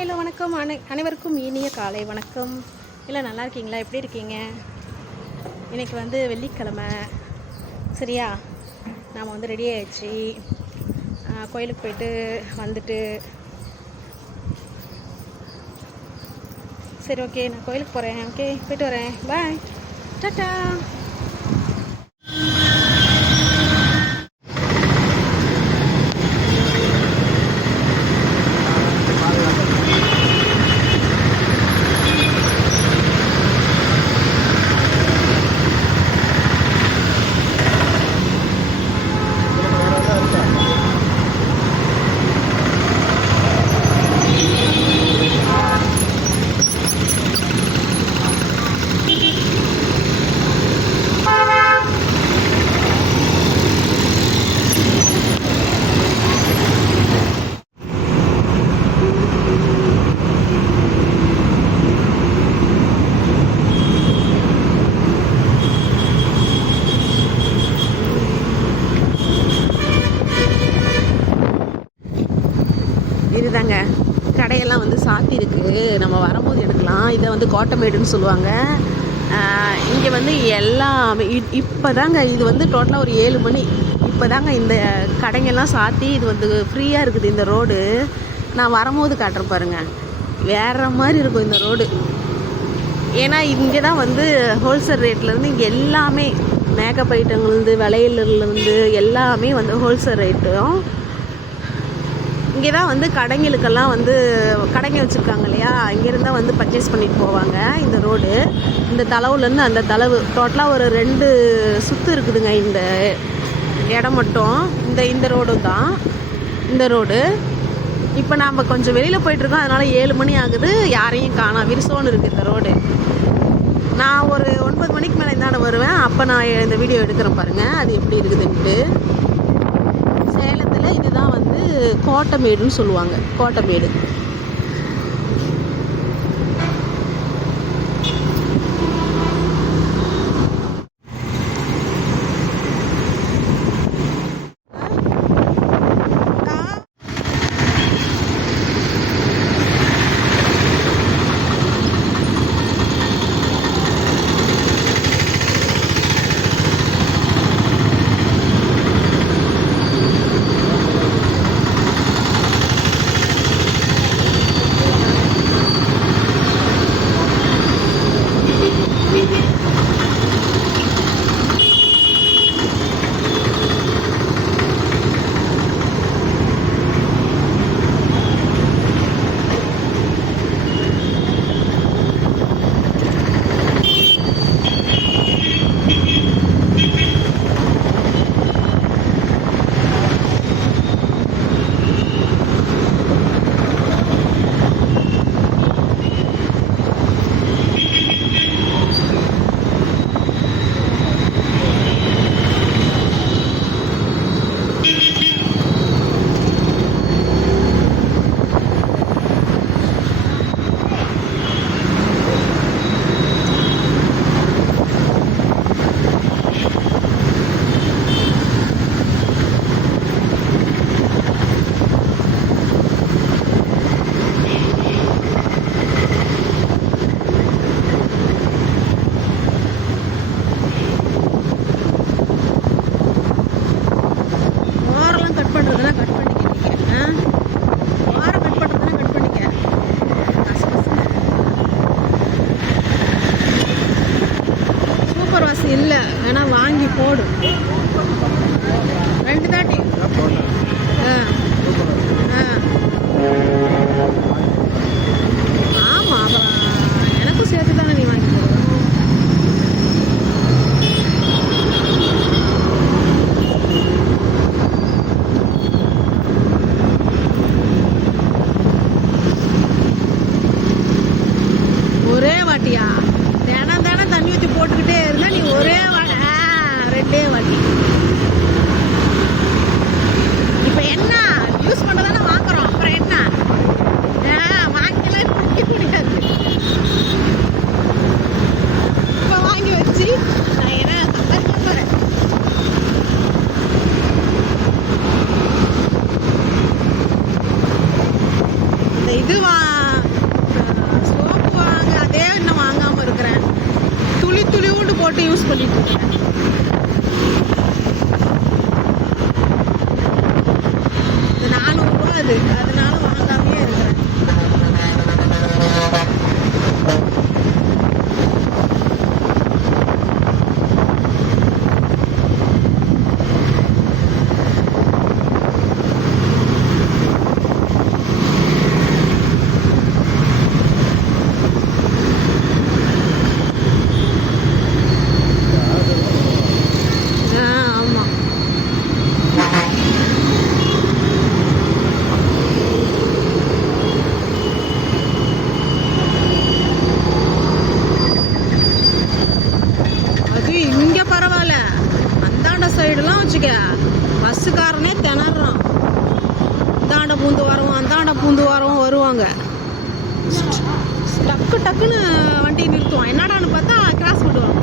Hello வணக்கம். அனைவருக்கும் இனிய காலை வணக்கம். இல்லை நல்லா இருக்கீங்களா? எப்படி இருக்கீங்க? இன்றைக்கி வந்து வெள்ளிக்கிழமை, சரியா? நாம் வந்து ரெடி ஆகிடுச்சு, கோயிலுக்கு போயிட்டு வந்துட்டு. சரி, ஓகே, நான் கோயிலுக்கு போகிறேன். ஓகே, போயிட்டு வரேன். பாய், டாட்டா. இதுதாங்க கடையெல்லாம் வந்து சாத்தியிருக்கு. நம்ம வரும்போது எடுக்கலாம். இதை வந்து கோட்டமேடுன்னு சொல்லுவாங்க. இங்கே வந்து எல்லாமே இப்போ தாங்க, இது வந்து டோட்டலாக ஒரு 7 மணி. இப்போ தாங்க இந்த கடைங்கெல்லாம் சாத்தி இது வந்து ஃப்ரீயாக இருக்குது இந்த ரோடு. நான் வரும்போது காட்டுறேன் பாருங்கள், வேறு மாதிரி இருக்கும் இந்த ரோடு. ஏன்னா இங்கே தான் வந்து ஹோல்சேல் ரேட்லேருந்து இங்கே எல்லாமே மேக்கப் ஐட்டங்கள்லேருந்து வளையல்லேருந்து எல்லாமே வந்து ஹோல்சேல் ரேட்டும். இங்கே தான் வந்து கடைங்களுக்கெல்லாம் வந்து கடைங்க வச்சுருக்காங்க இல்லையா, இங்கேருந்தால் வந்து பர்ச்சேஸ் பண்ணிட்டு போவாங்க. இந்த ரோடு இந்த தளவுலேருந்து அந்த தளவு டோட்டலாக ஒரு 2 சுற்று இருக்குதுங்க இந்த இடம் மட்டும். இந்த ரோடு தான் இந்த ரோடு. இப்போ நாம் கொஞ்சம் வெளியில் போயிட்டுருக்கோம், அதனால் 7 மணி ஆகுது. யாரையும் காணோம், விரிசோன்னு இருக்குது இந்த ரோடு. நான் ஒரு 9 மணிக்கு மேலே இந்தாண்ட வருவேன். அப்போ நான் இந்த வீடியோ எடுக்கிறேன் பாருங்கள், அது எப்படி இருக்குதுன்ட்டு. சேலத்தில் இதுதான் வந்து கோட்டமேடுன்னு சொல்லுவாங்க, கோட்டமேடு. இல்லை வேணா வாங்கி போடு, 2 தாட்டி. ஆமாம், எனக்கும் சேர்த்து தானே நீ வாங்கி போடு. ஒரே வாட்டியா? தினம் தண்ணி ஊற்றி போட்டுக்கிட்டே இருந்தா நீ ஒரே 2 வாட்டி. இப்போ என்ன யூஸ் பண்ணதானே வாங்குறோம், அப்புறம் என்ன? வாங்கிக்கலாம் குடிக்க முடியாது. இப்போ வாங்கி வச்சு நான் என்ன சம்பாதிக்க போகிறேன்? இந்த இதுவா இருக்குது, அதனால வாங்காமையே இருக்கிறேன். ஆமாம். அது இங்கே பரவாயில்ல, அந்தாண்ட சைடுலாம் வச்சுக்க பஸ்ஸுக்காரனே திணறான். இந்தாண்ட பூந்து வரவும் அந்தாண்ட பூந்து வரவும் வருவாங்க. டக்கு டக்குன்னு வண்டி நிறுத்துவான். என்னடான்னு பார்த்தா கிராஸ் பண்ணுவாங்க.